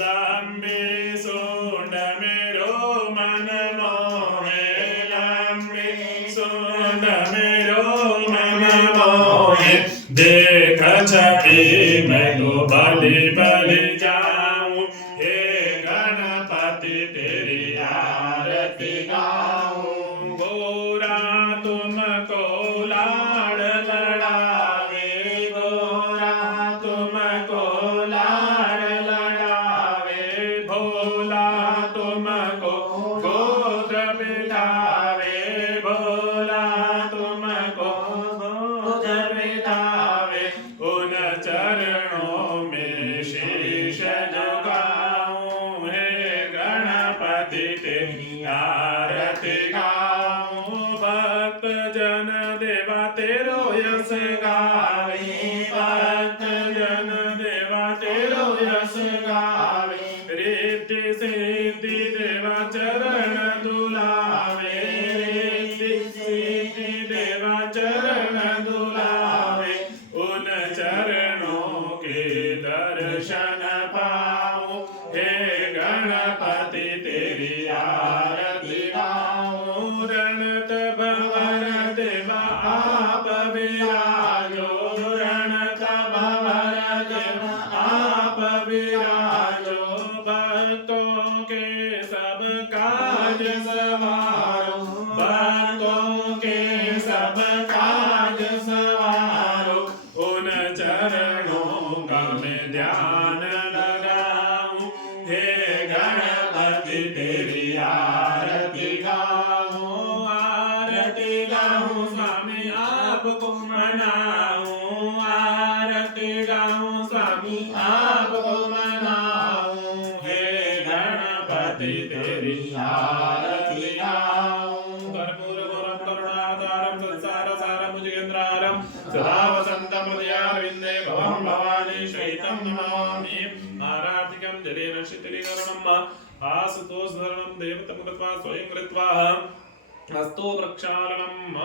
लंबी सूंड मेरो मन मोहे लंबी सूंड मेरो मन मोहे देख छवि मैं तो बलि बलि जाऊं हे गणपति तेरी आरती गाऊं गोरा तुमको लाड़ लड़ावे गोरा तुमको लाड़ लड़ावे भोला तुमको गोद बिठावे भोला तुमको गोद बिठावे उन चरणों में शीश झुकाऊं हे गणपति तेरी आरती गाऊं भक्त जन देवा तेरो यश गावे भक्त जन देवा तेरो यश गावे रिद्धि सिद्धि देवा चरण दुलावे रिद्धि सिद्धि देवा चरण दुलावे उन चरणों के दर्शन पाऊं हे गणपति तेरी आरती गाऊं रणत भवर देवा आप विराजो रणत भवर देवा आप विराजो भक्तों के सब काज सवारो भक्तों के सब काज सवारो उन चरणों का मैं ध्यान लगाऊं हे गणपति तेरी आरती गाऊं स्वामी आपको मनाऊं आरती गाऊं स्वामी आपको मनाऊं हे गणपति तेरी आरती गाऊं कर्पूर गौरम करुणावतारम संसार सारम भुजगेन्द्रारम सदा वसंतम हृदयारविंदे भवं भवानी शैतं नमामि आराधिकं जलेन शीतलीकरणम् आसुतोष धरणं देवतमुखत्वा स्वयं कृत्वा हस्तो प्रक्षालनम्